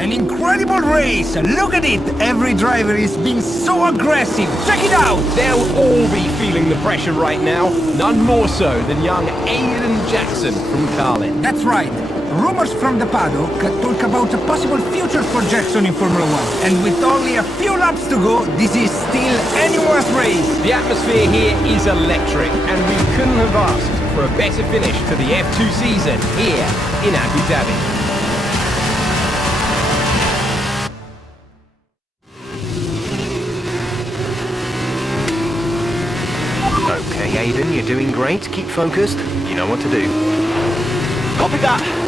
An incredible race! Look at it! Every driver is being so aggressive! Check it out! They'll all be feeling the pressure right now. None more so than young Aiden Jackson from Carlin. That's right. Rumors from the paddock talk about a possible future for Jackson in Formula 1. And with only a few laps to go, this is still anyone's race. The atmosphere here is electric, and we couldn't have asked for a better finish to the F2 season here in Abu Dhabi. Okay, Aiden, you're doing great. Keep focused. You know what to do. Copy that!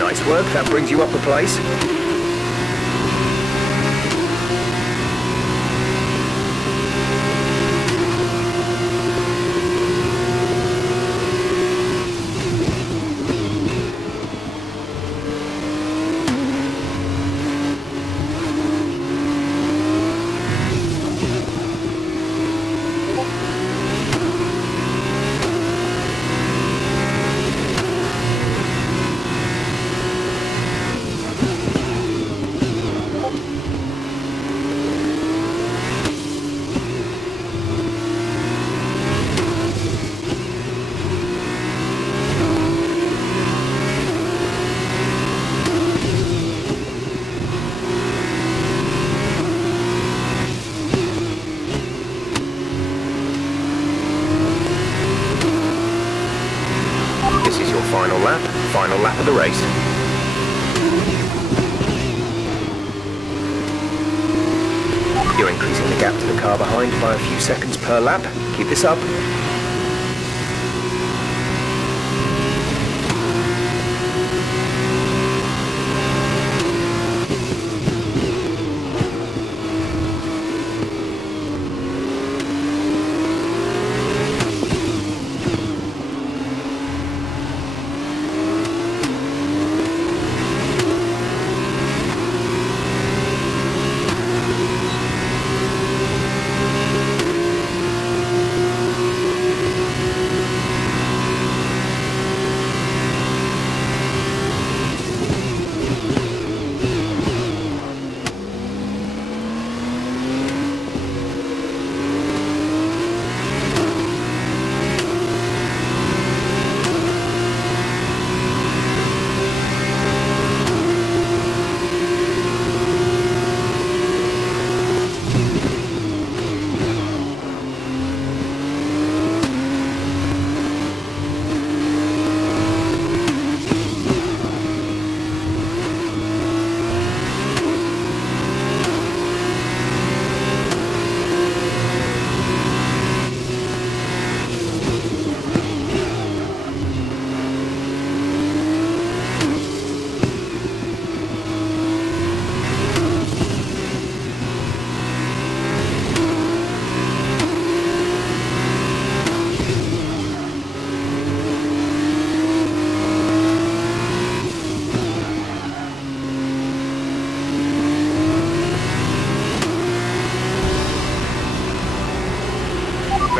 Nice work, that brings you up a place. Final lap of the race. You're increasing the gap to the car behind by a few seconds per lap. Keep this up.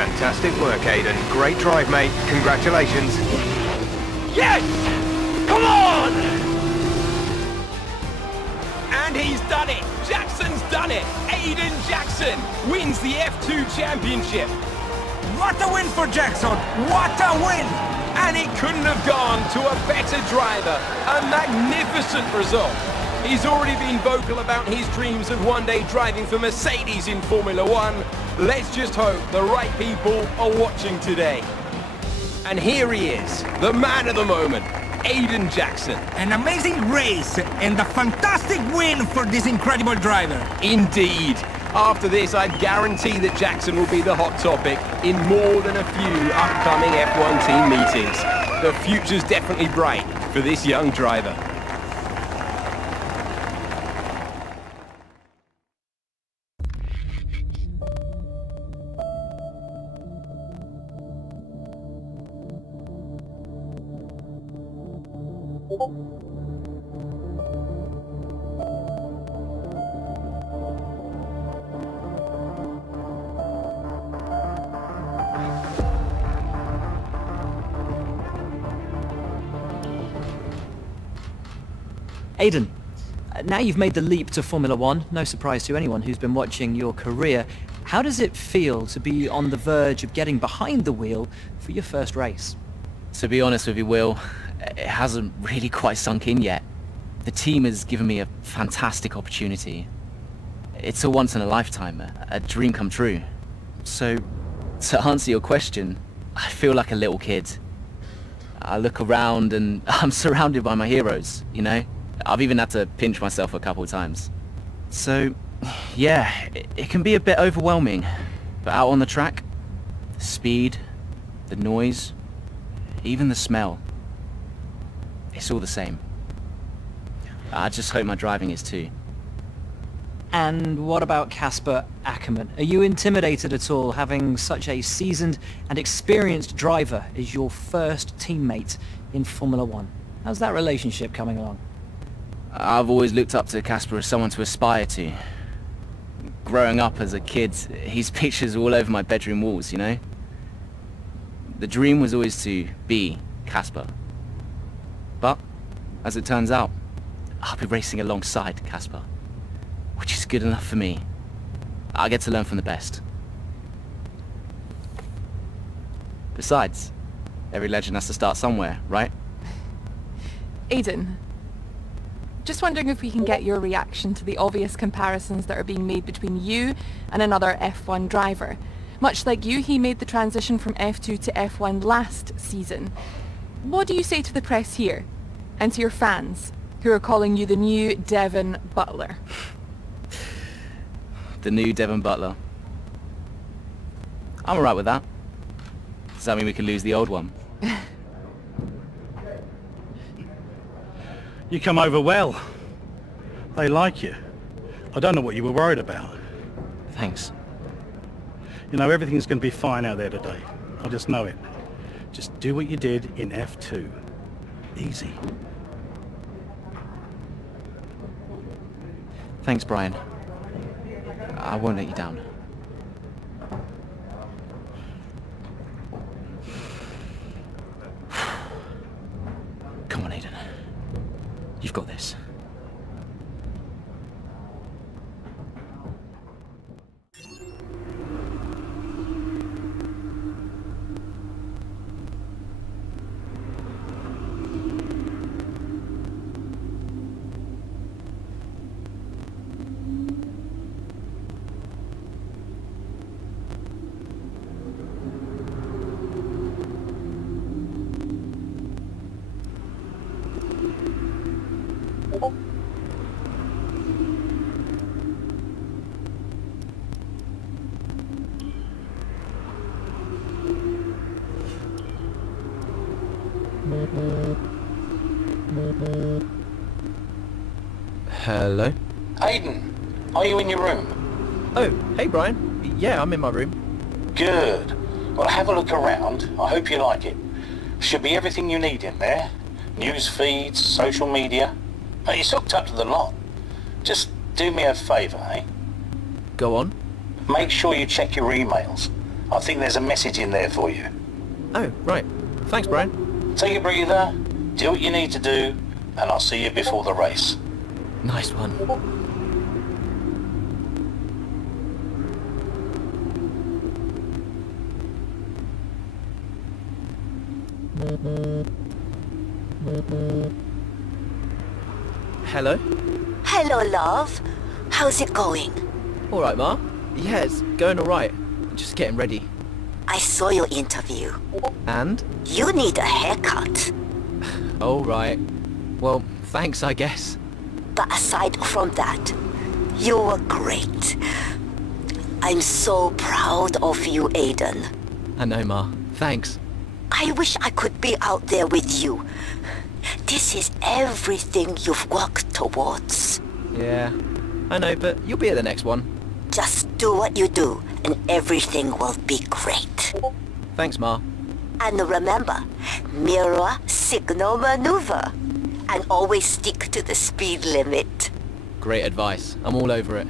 Fantastic work, Aiden. Great drive, mate. Congratulations. Yes! Come on! And he's done it! Jackson's done it! Aiden Jackson wins the F2 Championship! What a win for Jackson! What a win! And it couldn't have gone to a better driver. A magnificent result. He's already been vocal about his dreams of one day driving for Mercedes in Formula One. Let's just hope the right people are watching today. And here he is, the man of the moment, Aiden Jackson. An amazing race and a fantastic win for this incredible driver. Indeed. After this, I guarantee that Jackson will be the hot topic in more than a few upcoming F1 team meetings. The future's definitely bright for this young driver. Aiden, now you've made the leap to Formula One, no surprise to anyone who's been watching your career. How does it feel to be on the verge of getting behind the wheel for your first race? To be honest with you, Will, it hasn't really quite sunk in yet. The team has given me a fantastic opportunity. It's a once in a lifetime, a dream come true. So, to answer your question, I feel like a little kid. I look around and I'm surrounded by my heroes, you know? I've even had to pinch myself a couple of times. So, yeah, it can be a bit overwhelming. But out on the track, the speed, the noise, even the smell, it's all the same. I just hope my driving is too. And what about Casper Ackerman? Are you intimidated at all having such a seasoned and experienced driver as your first teammate in Formula One? How's that relationship coming along? I've always looked up to Casper as someone to aspire to. Growing up as a kid, his pictures were all over my bedroom walls, you know? The dream was always to be Casper. But, as it turns out, I'll be racing alongside Casper, which is good enough for me. I get to learn from the best. Besides, every legend has to start somewhere, right? Aiden, just wondering if we can get your reaction to the obvious comparisons that are being made between you and another F1 driver. Much like you, he made the transition from F2 to F1 last season. What do you say to the press here, and to your fans, who are calling you the new Devon Butler? The new Devon Butler. I'm alright with that. Does that mean we can lose the old one? You come over well. They like you. I don't know what you were worried about. Thanks. You know, everything's going to be fine out there today. I just know it. Just do what you did in F2. Easy. Thanks, Brian. I won't let you down. Come on, Aiden. You've got this. Hello? Aiden, are you in your room? Oh, hey Brian. Yeah, I'm in my room. Good. Well, have a look around. I hope you like it. Should be everything you need in there. News feeds, social media. It's hooked up to the lot. Just do me a favour, eh? Go on. Make sure you check your emails. I think there's a message in there for you. Oh, right. Thanks, Brian. Take a breather, do what you need to do, and I'll see you before the race. Nice one. Hello? Hello, love. How's it going? All right, Ma. Yeah, it's going all right. Just getting ready. I saw your interview. And? You need a haircut. All right. Well, thanks, I guess. But aside from that, you were great. I'm so proud of you, Aiden. I know, Ma. Thanks. I wish I could be out there with you. This is everything you've worked towards. Yeah, I know, but you'll be at the next one. Just do what you do, and everything will be great. Thanks, Ma. And remember, mirror signal maneuver. And always stick to the speed limit. Great advice. I'm all over it.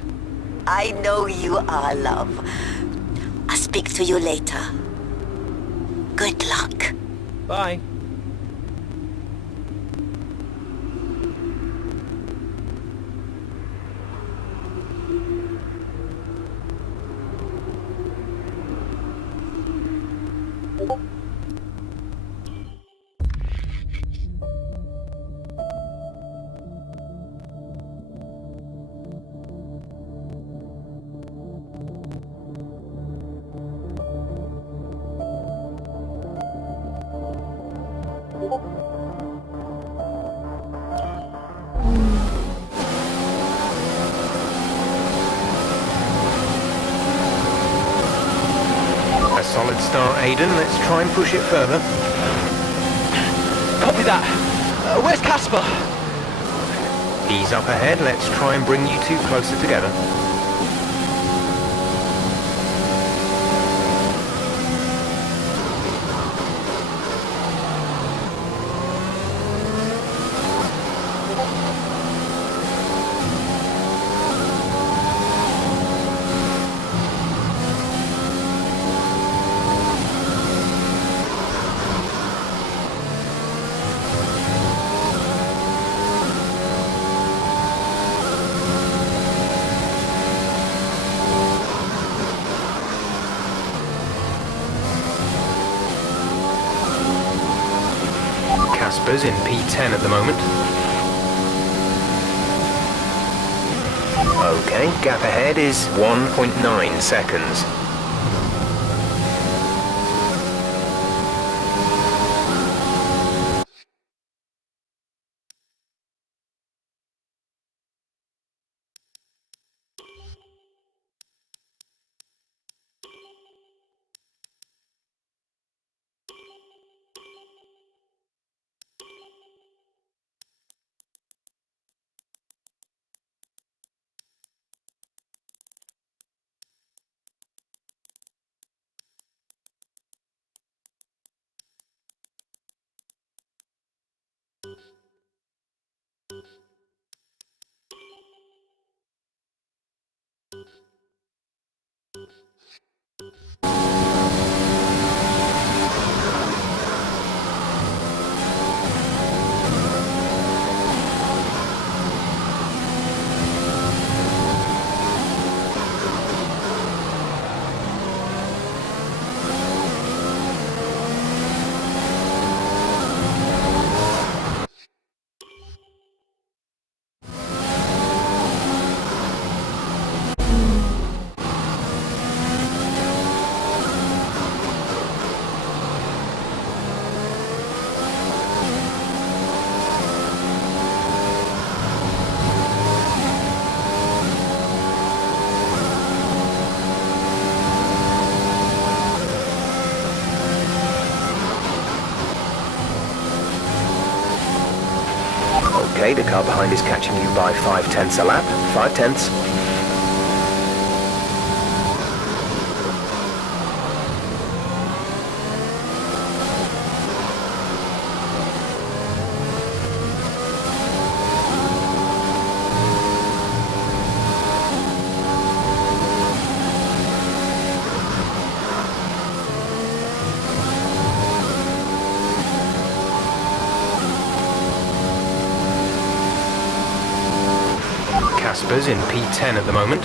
I know you are, love. I'll speak to you later. Good luck. Bye. A solid start, Aiden. Let's try and push it further. Copy that. Where's Casper? He's up ahead. Let's try and bring you two closer together. Casper's in P10 at the moment. Okay, gap ahead is 1.9 seconds. Okay, the car behind is catching you by 5/10 a lap. 5/10. Casper's in P10 at the moment.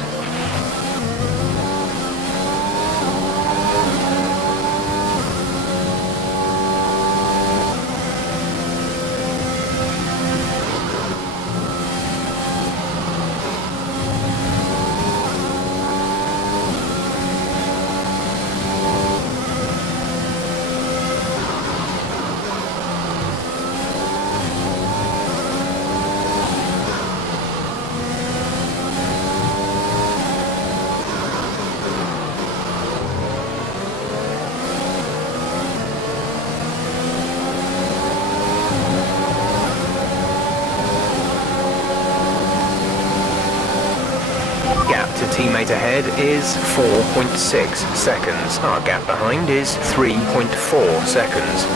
Teammate ahead is 4.6 seconds. Our gap behind is 3.4 seconds.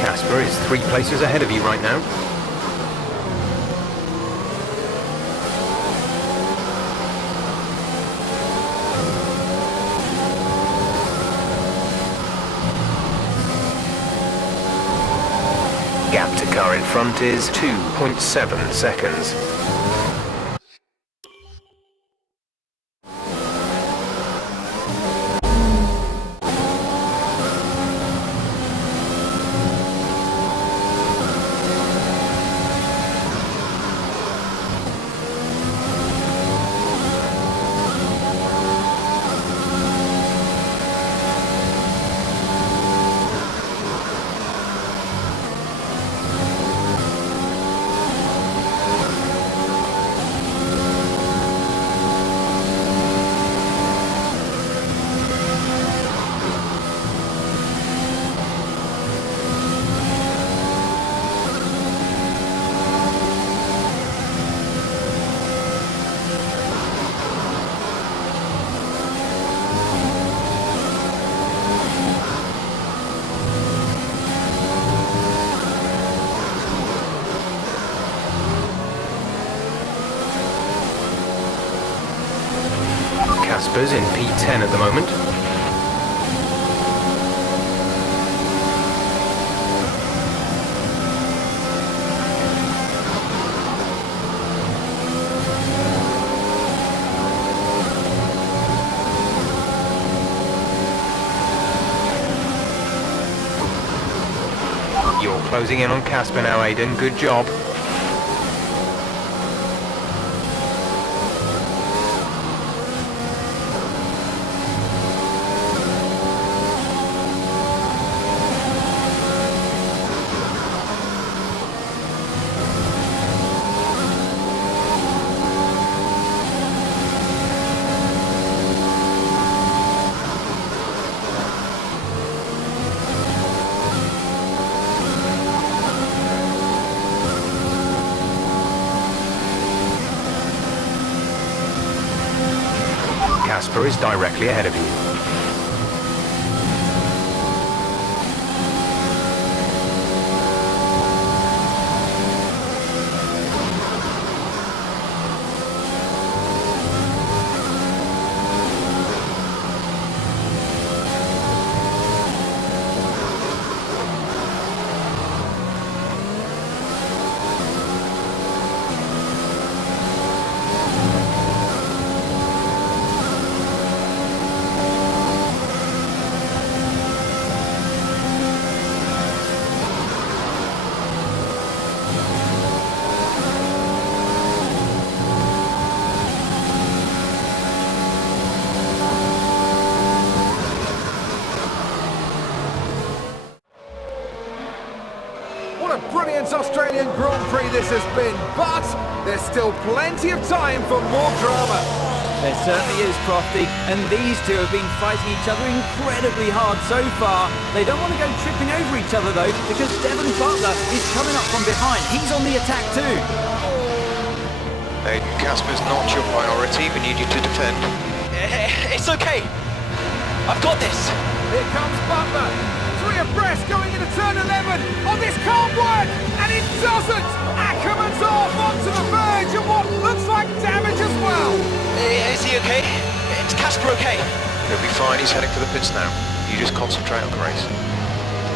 Casper is 3 places ahead of you right now. Gap to car in front is 2.7 seconds. Casper's in P10 at the moment. You're closing in on Casper now, Aiden. Good job. Casper is directly ahead of you. What a brilliant Australian Grand Prix this has been, but there's still plenty of time for more drama. There certainly is, Crofty, and these two have been fighting each other incredibly hard so far. They don't want to go tripping over each other, though, because Devon Butler is coming up from behind. He's on the attack, too. Aiden, Casper's not your priority. We need you to defend. It's okay. I've got this. Here comes Butler. 3 abreast going into turn 11. Oh, this can't work! And it doesn't! Ackerman's off onto the verge of what looks like damage as well. Is he okay? Is Casper okay? He'll be fine. He's heading for the pits now. You just concentrate on the race.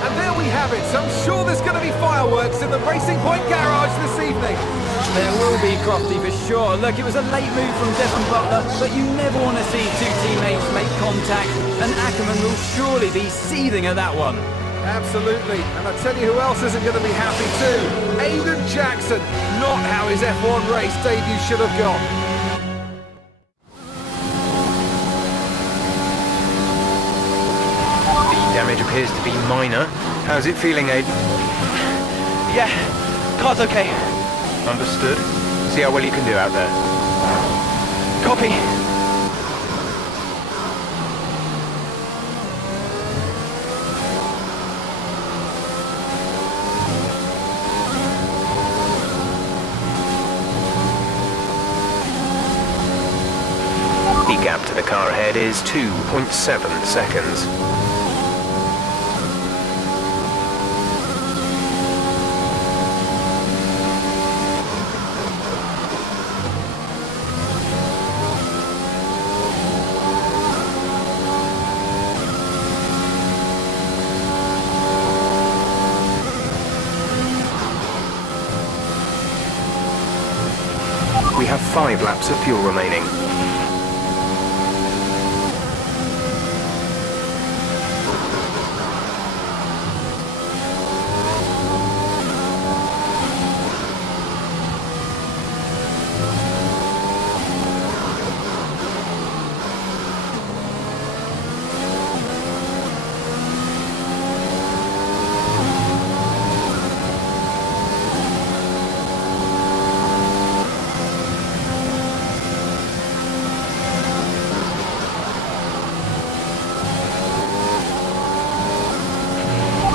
And there we have it. So I'm sure there's going to be fireworks in the Racing Point garage this evening. There will be, Crofty, for sure. Look, it was a late move from Devon Butler, but you never want to see two teammates make contact, and Ackerman will surely be seething at that one. Absolutely. And I tell you who else isn't going to be happy too. Aiden Jackson. Not how his F1 race debut should have gone. The damage appears to be minor. How's it feeling, Aiden? Yeah, car's okay. Understood. See how well you can do out there. Copy. The gap to the car ahead is 2.7 seconds. We have 5 laps of fuel remaining.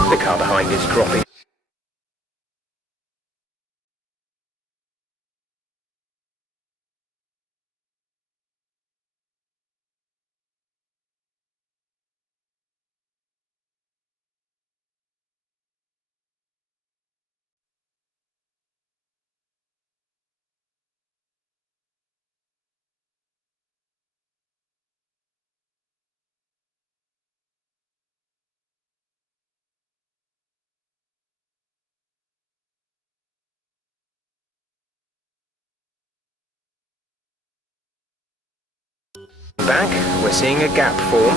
The car behind is dropping. Back, we're seeing a gap form.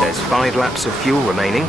There's 5 laps of fuel remaining.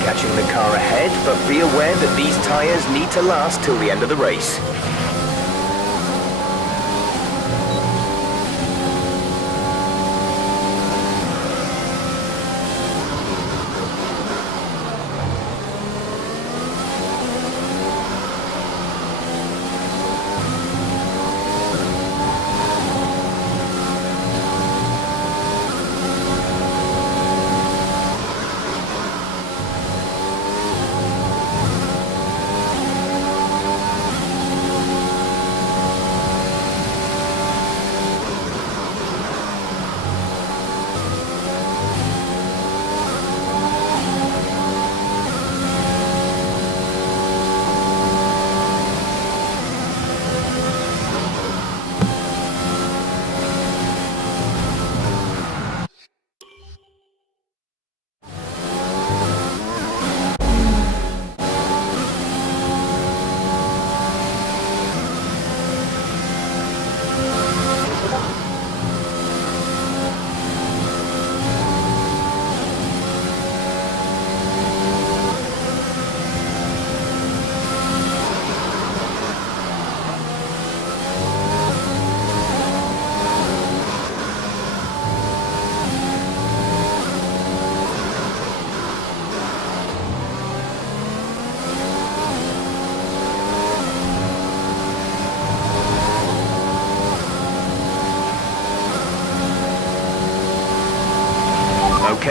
Catching the car ahead, but be aware that these tyres need to last till the end of the race.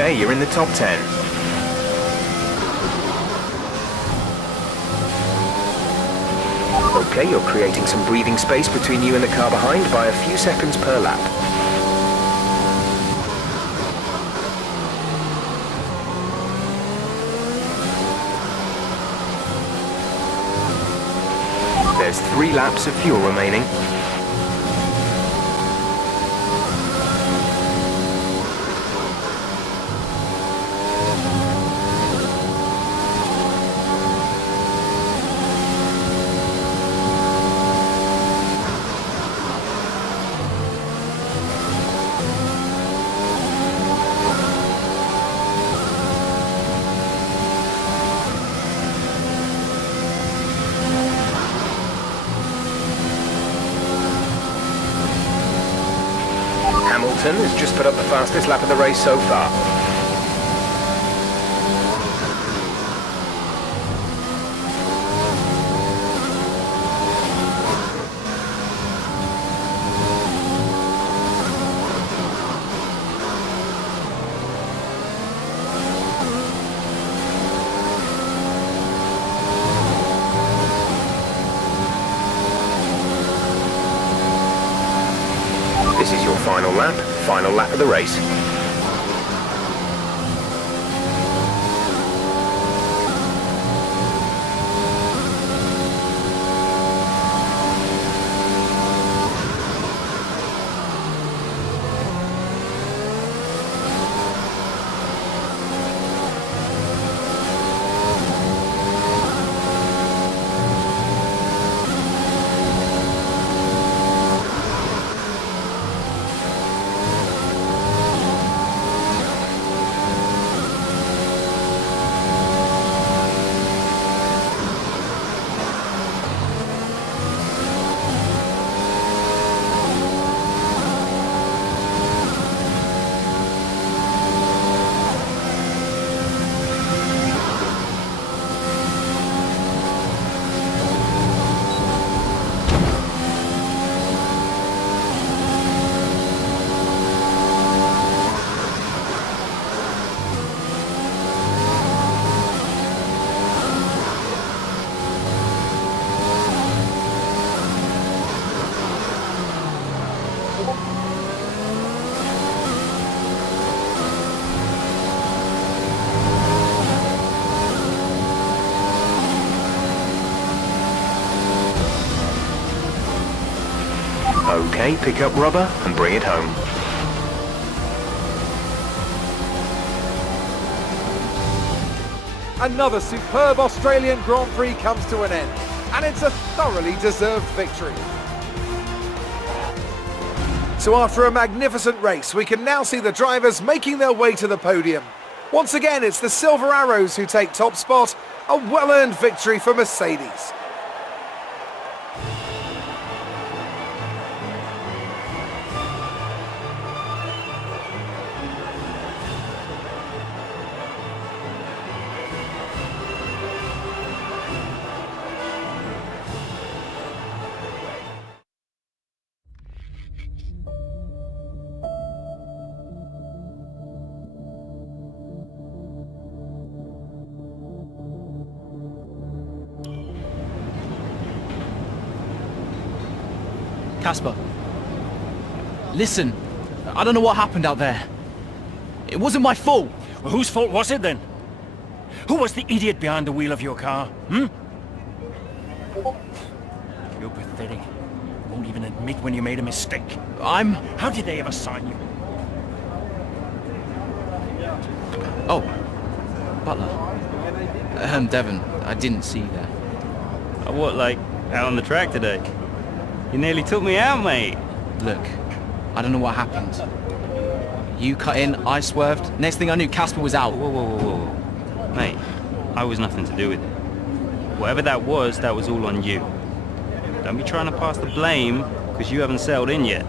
Okay, you're in the top 10. Okay, you're creating some breathing space between you and the car behind by a few seconds per lap. There's 3 laps of fuel remaining. Hamilton has just put up the fastest lap of the race so far. This is your final lap of the race. Okay, pick up rubber and bring it home. Another superb Australian Grand Prix comes to an end, and it's a thoroughly deserved victory. So after a magnificent race, we can now see the drivers making their way to the podium. Once again, it's the Silver Arrows who take top spot, a well-earned victory for Mercedes. Casper, listen, I don't know what happened out there. It wasn't my fault. Well, whose fault was it then? Who was the idiot behind the wheel of your car, hmm? You're pathetic. You won't even admit when you made a mistake. How did they ever sign you? Oh, Butler. Devon, I didn't see you there. What, like, out on the track today? You nearly took me out, mate. Look, I don't know what happened. You cut in, I swerved. Next thing I knew, Casper was out. Whoa. Mate, I was nothing to do with it. Whatever that was all on you. Don't be trying to pass the blame, because you haven't settled in yet.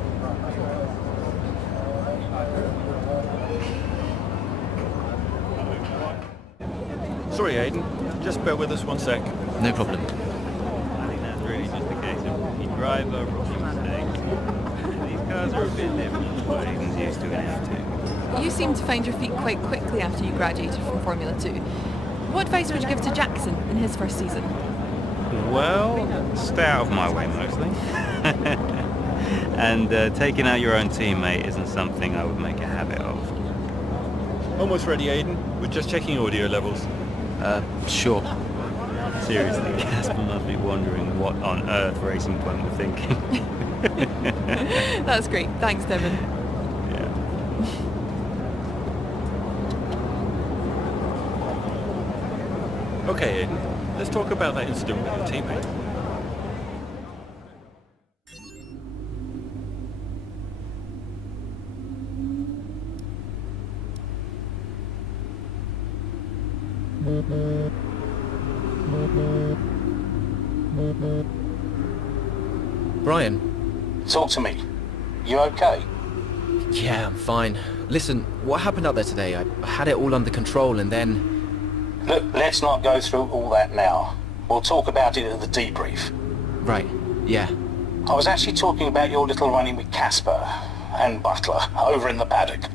Sorry, Aiden. Just bear with us one sec. No problem. I think that's really just a case of rookie driver, rookie mistakes. These cars are a bit different from what Aiden's used to in F2. you seem to find your feet quite quickly after you graduated from Formula 2. What advice would you give to Jackson in his first season? Well, stay out of my way mostly. And taking out your own teammate isn't something I would make a habit of. Almost ready, Aiden. We're just checking audio levels. Sure. Seriously, Casper must be wondering what on earth Racing Point were thinking. That's great. Thanks, Devon. Yeah. Okay, Aiden. Let's talk about that incident with your teammate. Brian? Talk to me. You okay? Yeah, I'm fine. Listen, what happened out there today? I had it all under control and then... Look, let's not go through all that now. We'll talk about it at the debrief. Right, yeah. I was actually talking about your little run-in with Casper and Butler over in the paddock.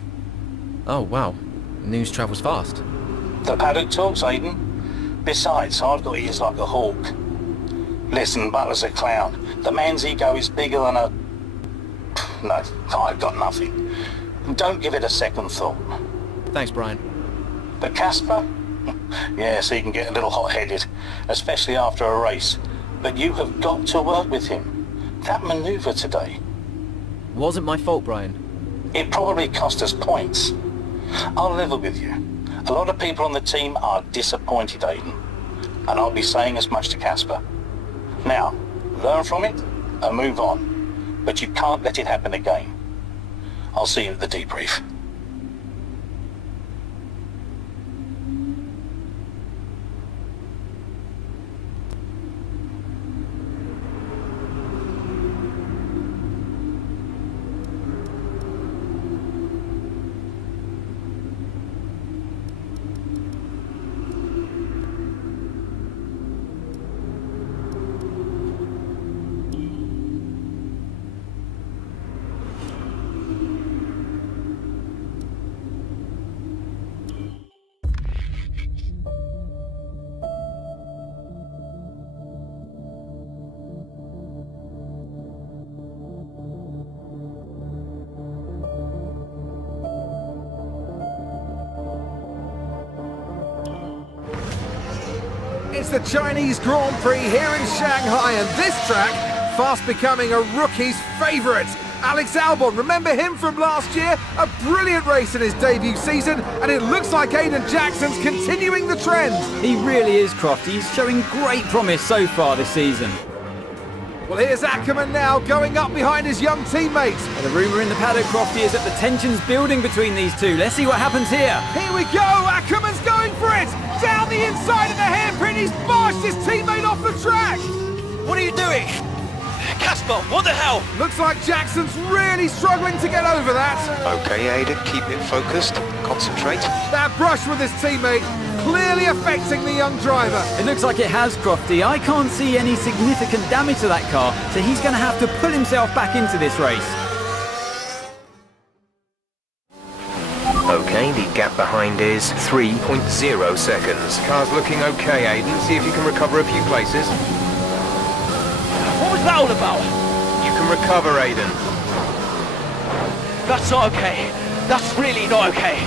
Oh, wow. News travels fast. The paddock talks, Aiden. Besides, I've got ears like a hawk. Listen, Butler's a clown. The man's ego is bigger than a... No, I've got nothing. Don't give it a second thought. Thanks, Brian. But Casper? Yes, he can get a little hot-headed, especially after a race. But you have got to work with him. That manoeuvre today. Wasn't my fault, Brian. It probably cost us points. I'll level with you. A lot of people on the team are disappointed, Aiden. And I'll be saying as much to Casper. Now, learn from it and move on. But you can't let it happen again. I'll see you at the debrief. It's the Chinese Grand Prix here in Shanghai, and this track fast becoming a rookie's favourite. Alex Albon, remember him from last year? A brilliant race in his debut season, and it looks like Aiden Jackson's continuing the trend. He really is, Croft. He's showing great promise so far this season. Well, here's Ackerman now, going up behind his young teammates. Well, the rumour in the paddock, Crofty, is that the tension's building between these two. Let's see what happens here. Here we go, Ackerman's going for it! Down the inside of the hairpin, he's barged his teammate off the track! What are you doing? Casper, what the hell? Looks like Jackson's really struggling to get over that. Okay, Aiden, keep it focused. Concentrate. That brush with his teammate clearly affecting the young driver. It looks like it has, Crofty. I can't see any significant damage to that car, so he's going to have to pull himself back into this race. Okay, the gap behind is 3.0 seconds. Car's looking okay, Aiden. See if you can recover a few places. What was that all about? You can recover, Aiden. That's not okay. That's really not okay.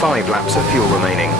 5 laps of fuel remaining.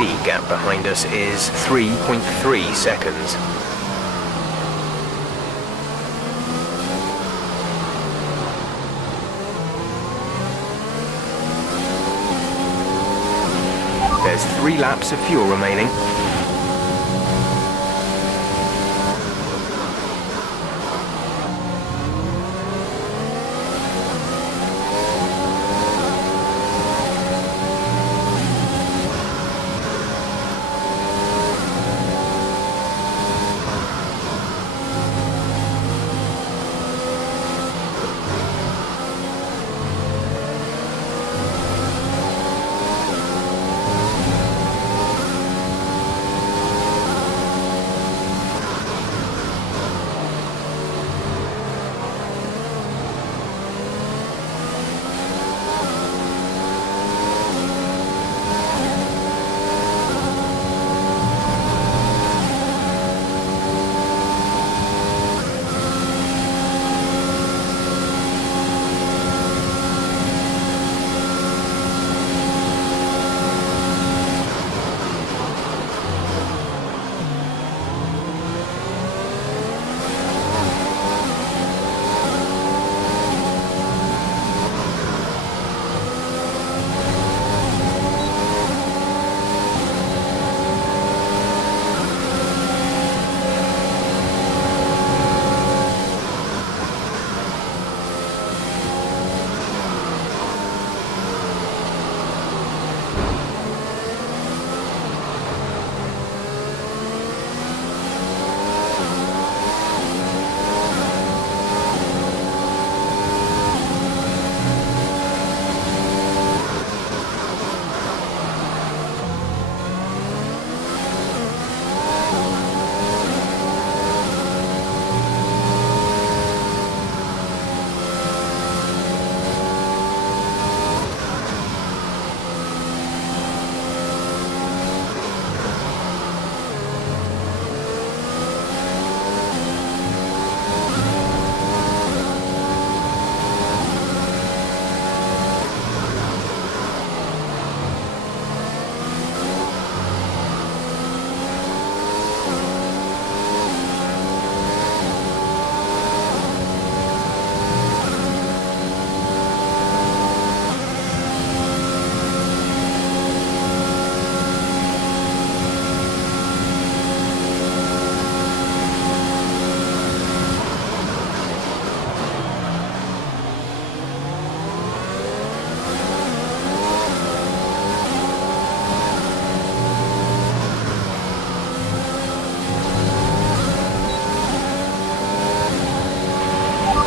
The gap behind us is 3.3 seconds. There's 3 laps of fuel remaining.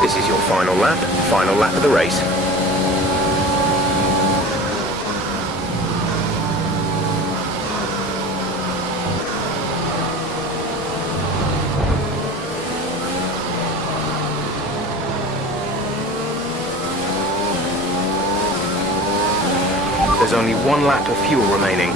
This is your final lap of the race. There's only 1 lap of fuel remaining.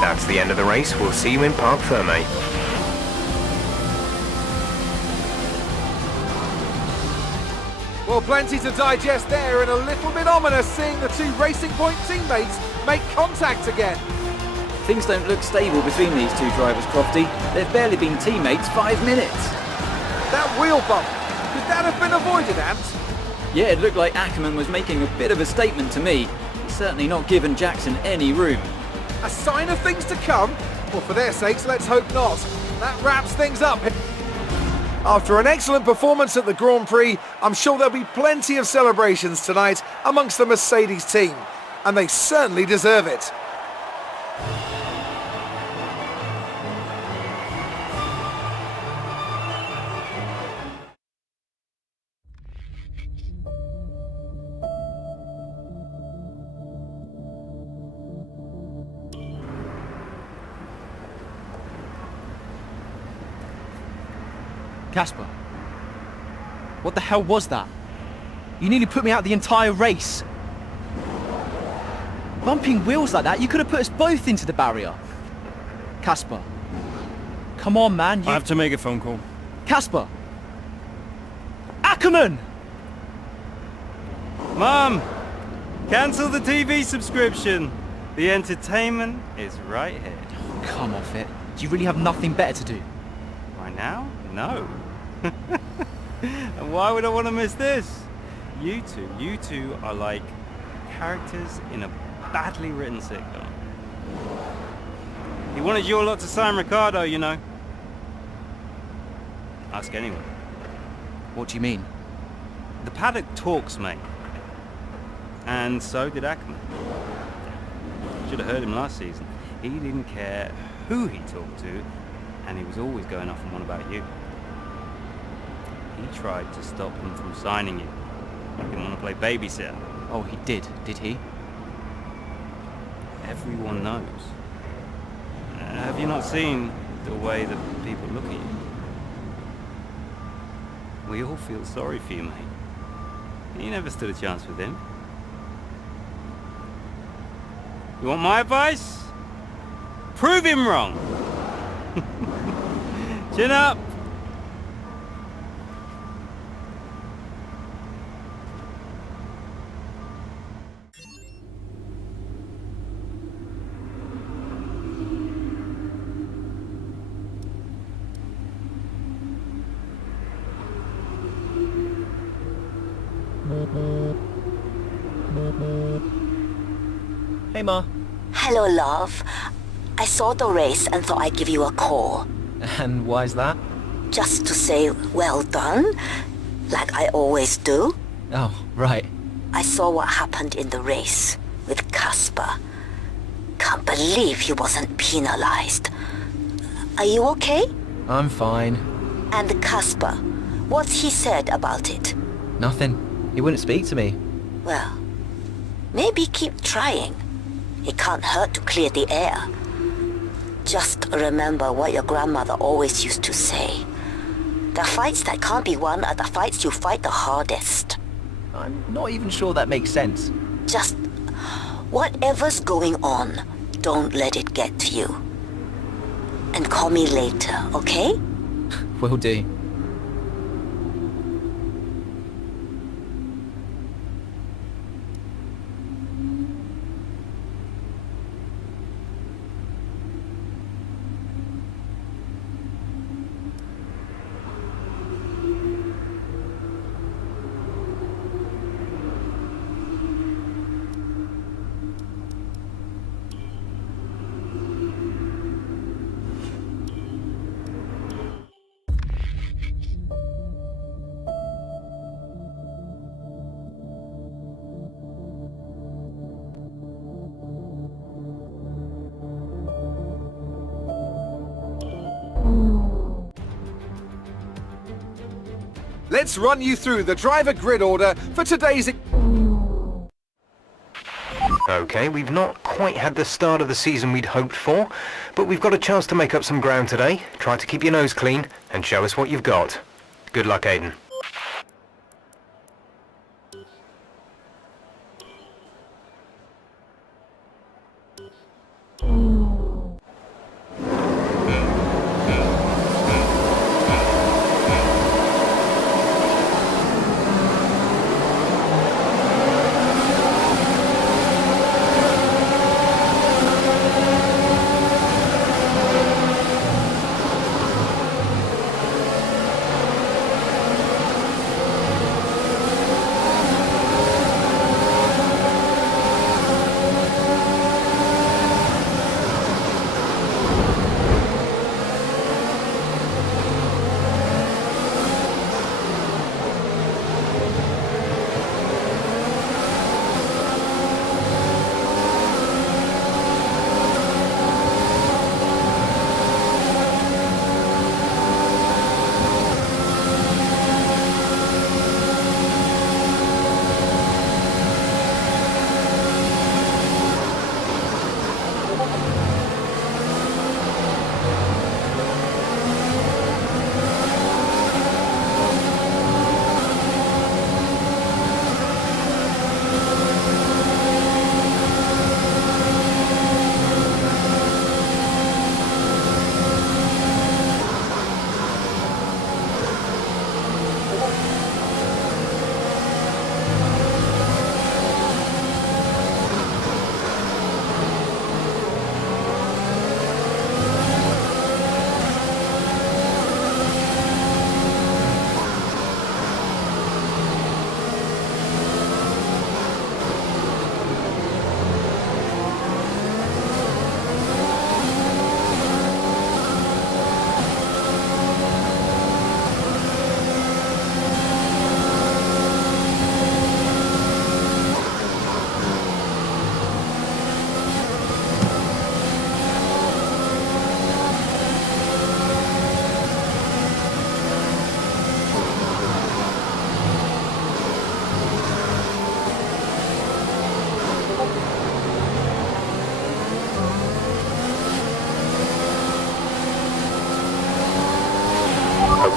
That's the end of the race. We'll see you in Parc Fermé. Well, plenty to digest there, and a little bit ominous seeing the 2 Racing Point teammates make contact again. Things don't look stable between these 2 drivers, Crofty. They've barely been teammates 5 minutes. That wheel bump, could that have been avoided, Ant? Yeah, it looked like Ackerman was making a bit of a statement to me. He's certainly not given Jackson any room. A sign of things to come? Well, for their sakes, let's hope not. That wraps things up. After an excellent performance at the Grand Prix, I'm sure there'll be plenty of celebrations tonight amongst the Mercedes team. And they certainly deserve it. Casper, what the hell was that? You nearly put me out the entire race. Bumping wheels like that, you could have put us both into the barrier. Casper, come on, man. I have to make a phone call. Casper! Ackerman! Mom! Cancel the TV subscription. The entertainment is right here. Oh, come off it. Do you really have nothing better to do? Right now? No. And why would I want to miss this? You two are like characters in a badly written sitcom. He wanted your lot to sign Ricardo, you know. Ask anyone. What do you mean? The paddock talks, mate. And so did Ackerman. Should have heard him last season. He didn't care who he talked to, and he was always going off on one about you. He tried to stop him from signing you. He didn't want to play babysitter. Oh, he did he? Everyone knows. Have you not seen the way that people look at you? We all feel sorry for you, mate. You never stood a chance with him. You want my advice? Prove him wrong! Chin up! Hey, Ma. Hello, love. I saw the race and thought I'd give you a call. And why's that? Just to say well done, like I always do. Oh, right. I saw what happened in the race with Casper. Can't believe he wasn't penalized. Are you okay? I'm fine. And Casper, what's he said about it? Nothing. He wouldn't speak to me. Well, maybe keep trying. It can't hurt to clear the air. Just remember what your grandmother always used to say. The fights that can't be won are the fights you fight the hardest. I'm not even sure that makes sense. Just whatever's going on, don't let it get to you. And call me later, okay? Will do. Let's run you through the driver grid order for today's... Okay, we've not quite had the start of the season we'd hoped for, but we've got a chance to make up some ground today. Try to keep your nose clean and show us what you've got. Good luck, Aiden.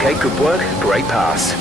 Okay, good work. Great pass.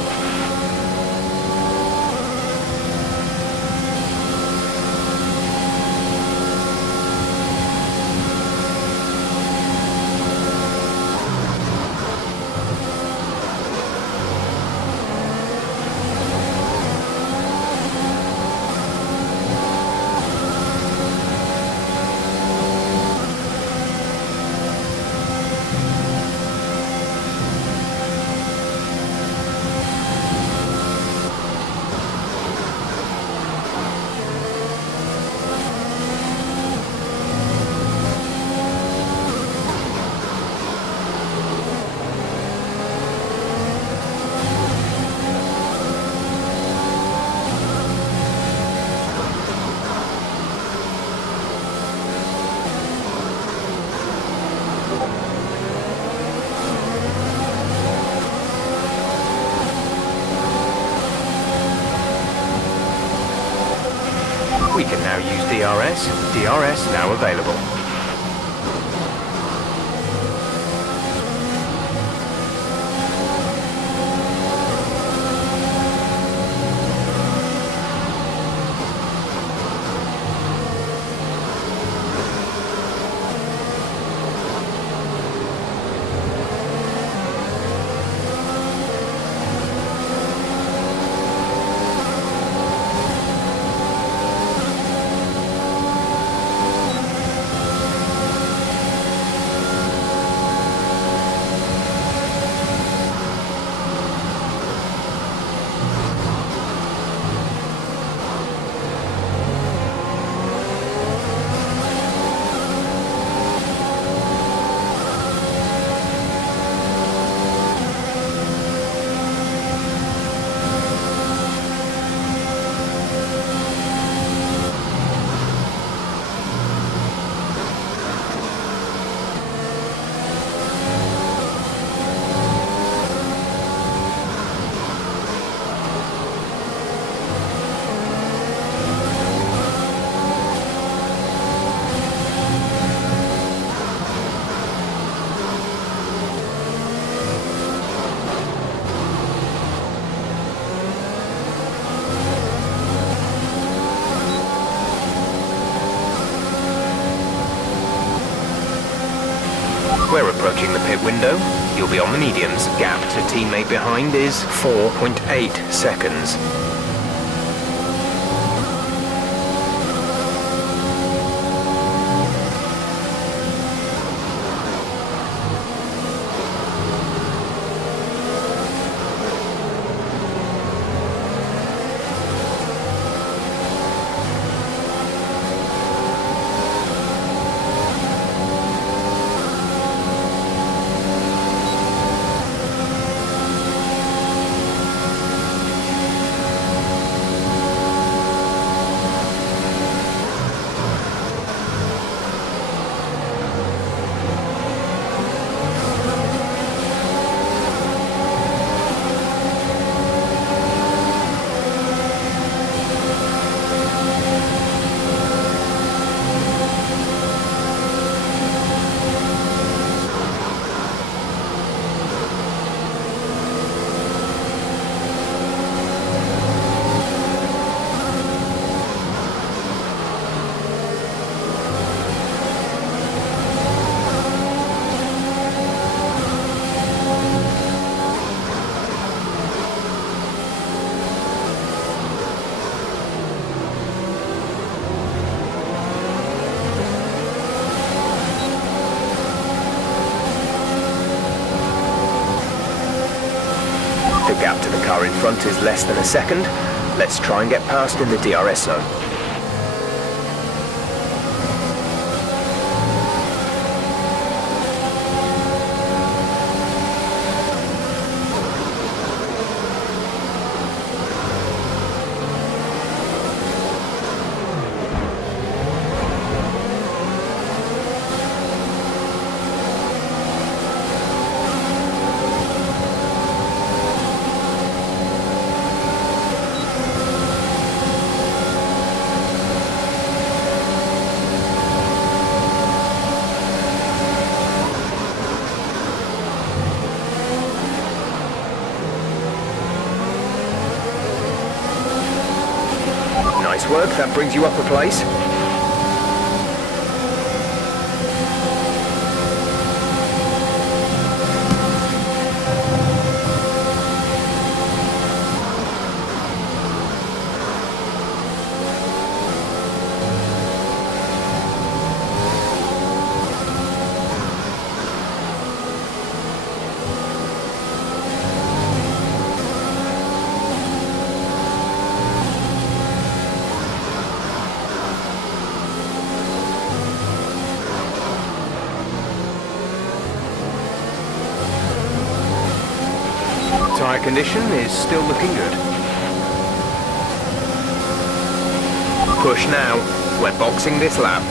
We can now use DRS. DRS now available. We're approaching the pit window. You'll be on the mediums. Gap to teammate behind is 4.8 seconds. The gap to the car in front is less than a second. Let's try and get past in the DRS zone. Nice work, that brings you up a place. Tyre condition is still looking good. Push now. We're boxing this lap.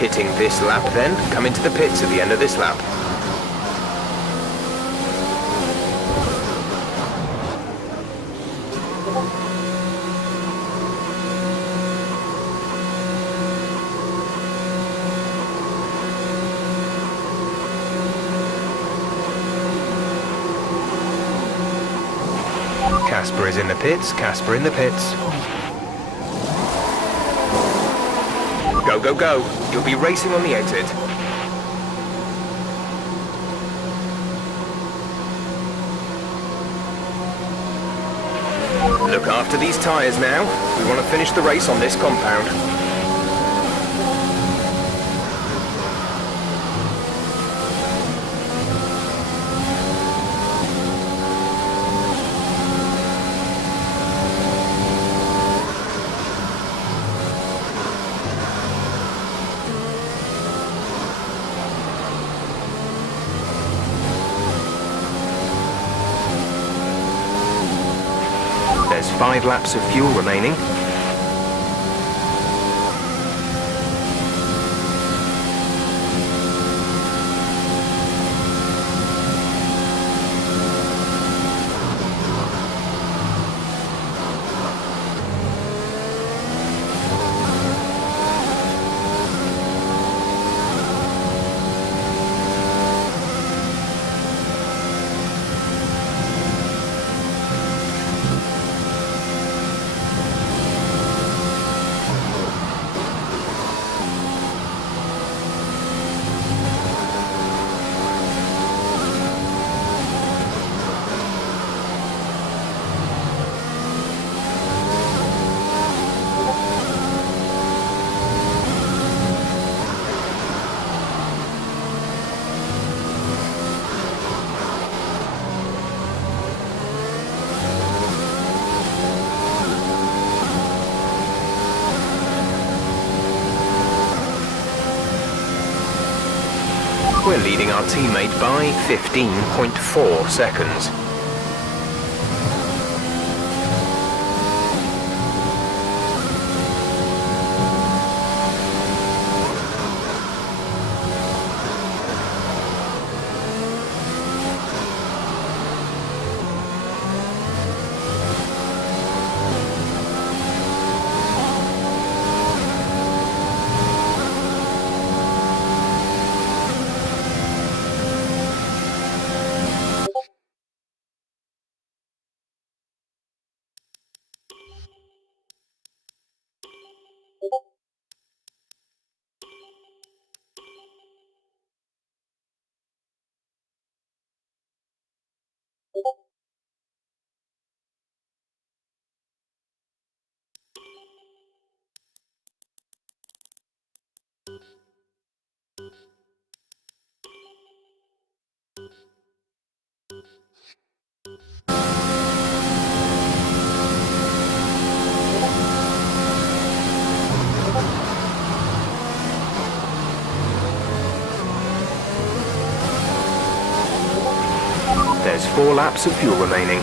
Pitting this lap then, come into the pits at the end of this lap. Casper is in the pits, Casper in the pits. Go, go, go. You'll be racing on the exit. Look after these tyres now. We want to finish the race on this compound. There's 5 laps of fuel remaining. We're leading our teammate by 15.4 seconds. There's 4 laps of fuel remaining.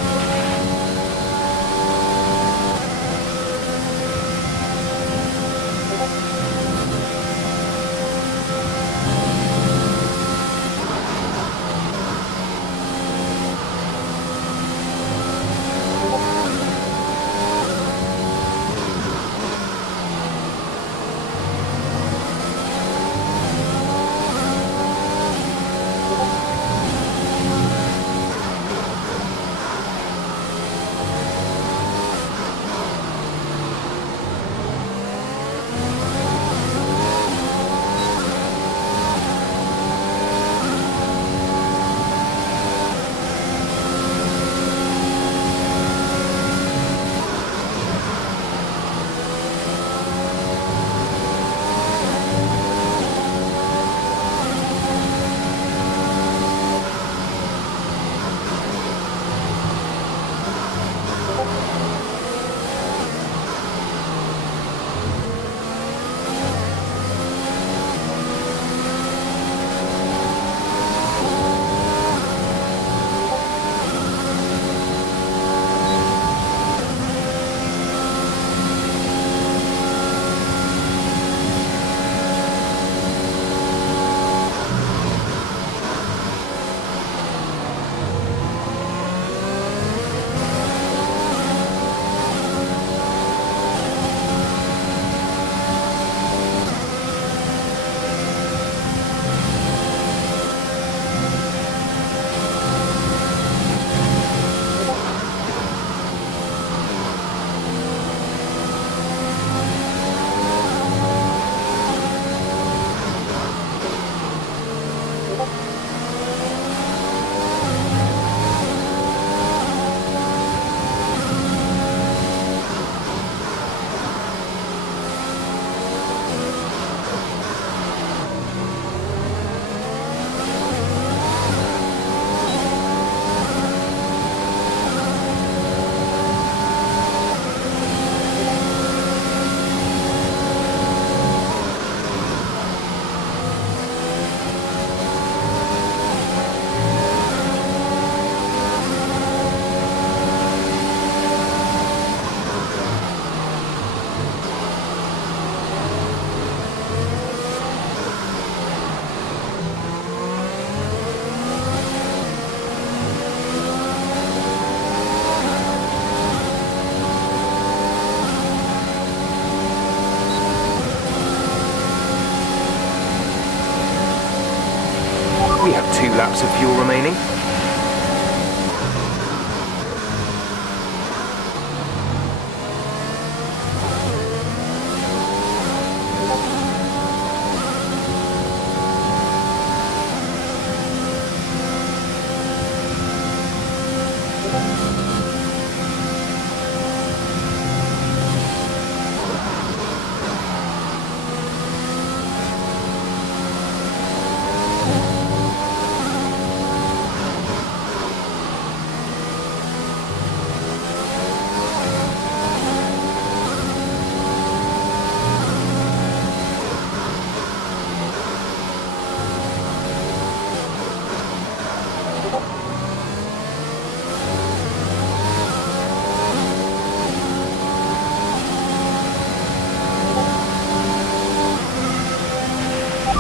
We have 2 laps of fuel remaining.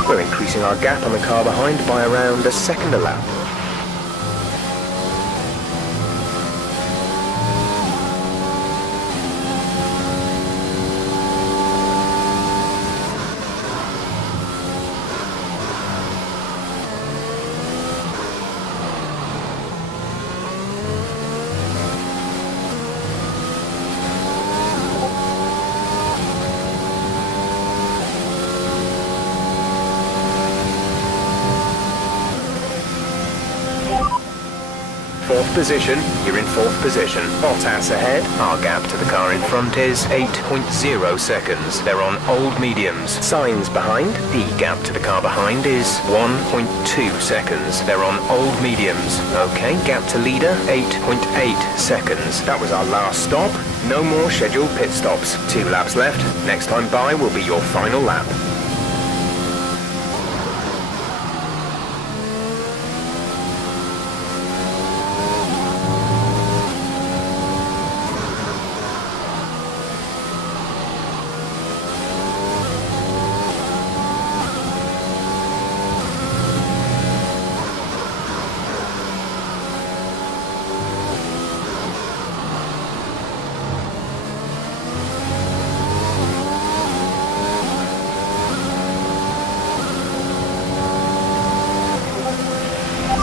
We're increasing our gap on the car behind by around a second a lap. Fourth position, you're in 4th position. Bottas ahead. Our gap to the car in front is 8.0 seconds. They're on old mediums. Sainz behind. The gap to the car behind is 1.2 seconds. They're on old mediums. Okay, gap to leader, 8.8 seconds. That was our last stop. No more scheduled pit stops. 2 laps left. Next time by will be your final lap.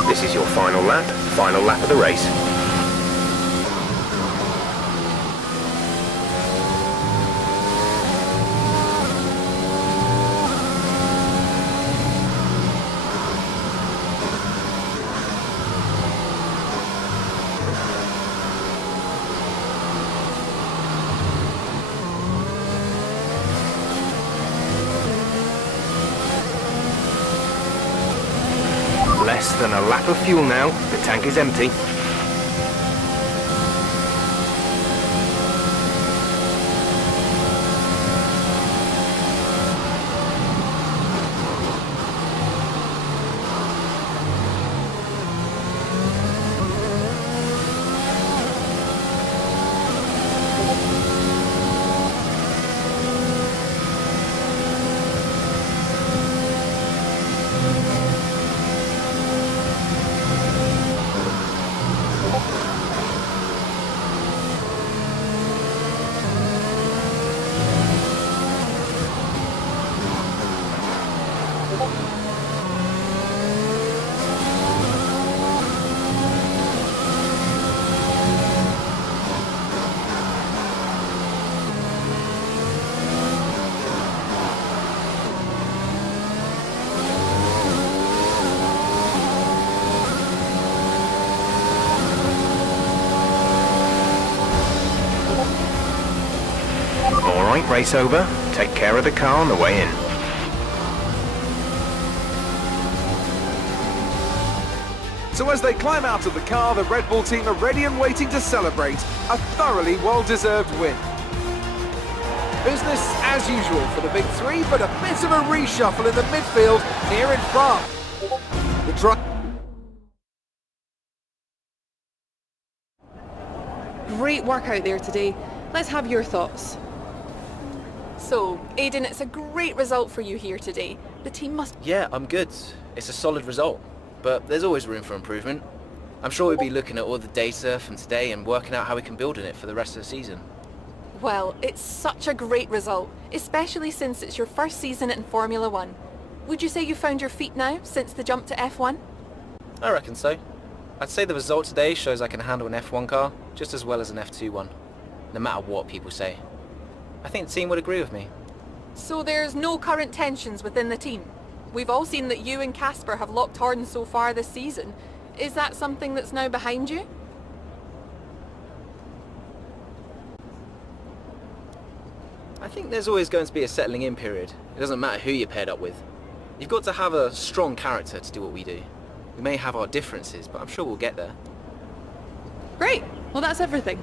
This is your final lap of the race. Less than a lap of fuel now. The tank is empty. Alright, race over. Take care of the car on the way in. So as they climb out of the car, the Red Bull team are ready and waiting to celebrate a thoroughly well-deserved win. Business as usual for the big three, but a bit of a reshuffle in the midfield here in France. Great work out there today. Let's have your thoughts. So, Aiden, it's a great result for you here today. The team must... Yeah, I'm good. It's a solid result, but there's always room for improvement. I'm sure we'll be looking at all the data from today and working out how we can build on it for the rest of the season. Well, it's such a great result, especially since it's your first season in Formula 1. Would you say you found your feet now since the jump to F1? I reckon so. I'd say the result today shows I can handle an F1 car just as well as an F2 one, no matter what people say. I think the team would agree with me. So there's no current tensions within the team? We've all seen that you and Casper have locked horns so far this season. Is that something that's now behind you? I think there's always going to be a settling in period. It doesn't matter who you're paired up with. You've got to have a strong character to do what we do. We may have our differences, but I'm sure we'll get there. Great. Well, that's everything.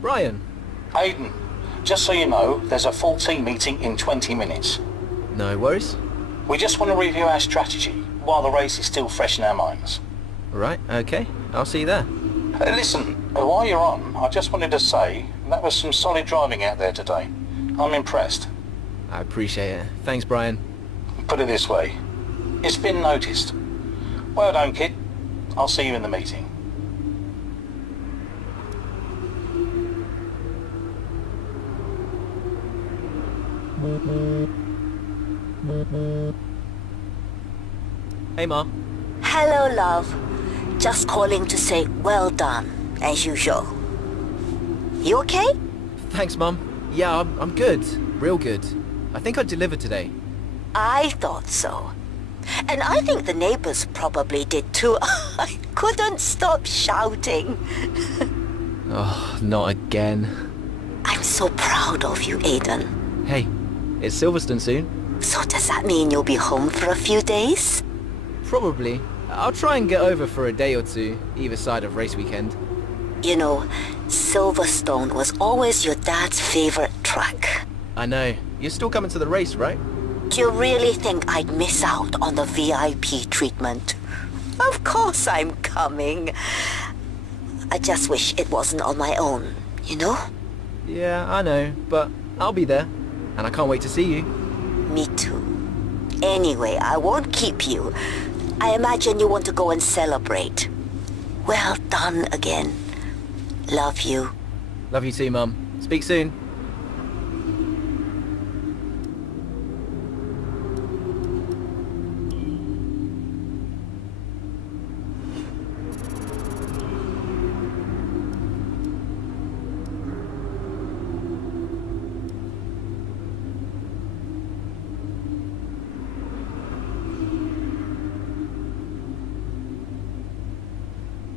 Brian! Aiden, just so you know, there's a full team meeting in 20 minutes. No worries. We just want to review our strategy while the race is still fresh in our minds. Right, okay. I'll see you there. Listen, while you're on, I just wanted to say that was some solid driving out there today. I'm impressed. I appreciate it. Thanks, Brian. Put it this way, it's been noticed. Well done, kid. I'll see you in the meeting. Hey, Ma. Hello, love. Just calling to say well done, as usual. You okay? Thanks, Mum. Yeah, I'm good. Real good. I think I delivered today. I thought so. And I think the neighbors probably did too. I couldn't stop shouting. Oh, not again. I'm so proud of you, Aiden. Hey, it's Silverstone soon. So does that mean you'll be home for a few days? Probably. I'll try and get over for a day or two, either side of race weekend. You know, Silverstone was always your dad's favorite track. I know. You're still coming to the race, right? Do you really think I'd miss out on the VIP treatment? Of course I'm coming. I just wish it wasn't on my own, you know? Yeah, I know, but I'll be there. And I can't wait to see you. Me too. Anyway, I won't keep you. I imagine you want to go and celebrate. Well done again. Love you. Love you too, Mum. Speak soon.